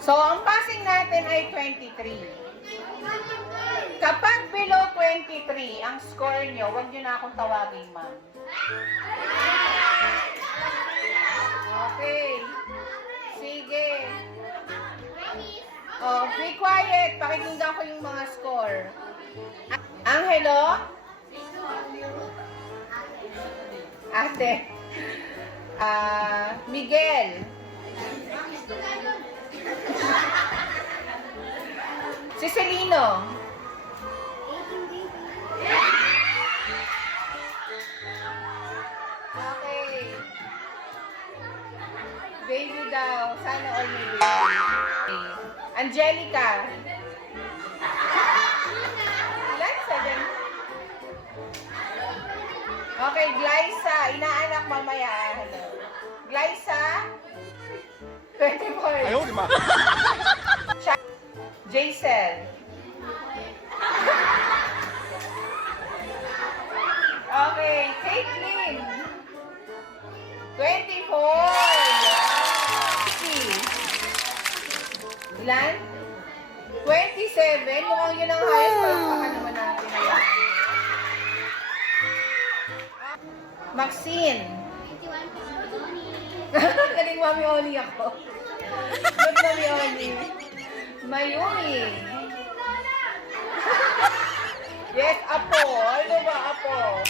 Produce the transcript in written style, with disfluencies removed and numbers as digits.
So, ang passing natin ay 23. Kapag below 23 ang score nyo, huwag nyo na akong tawagin, ma'am. Okay. Sige. Oh, be quiet. Pakikinggan ko yung mga score. Angelo? Ate. Miguel. Cicelino. Okay. Baby daw. Sana all may baby. Angelica. Ilan? 7? Okay, Glyza. Inaanak mamaya. Hello. Glyza. 24. 哎呦我的妈！ Jaisel. Okay, Caitlin. 24. Ilan? 27. Mukhang yun ang highest. Palpakan naman natin. Maxine. 21 po. Galing Mami Oni ako. Good Mami Oni. Mayumi. Yes, Apo. Ano ba, Apo?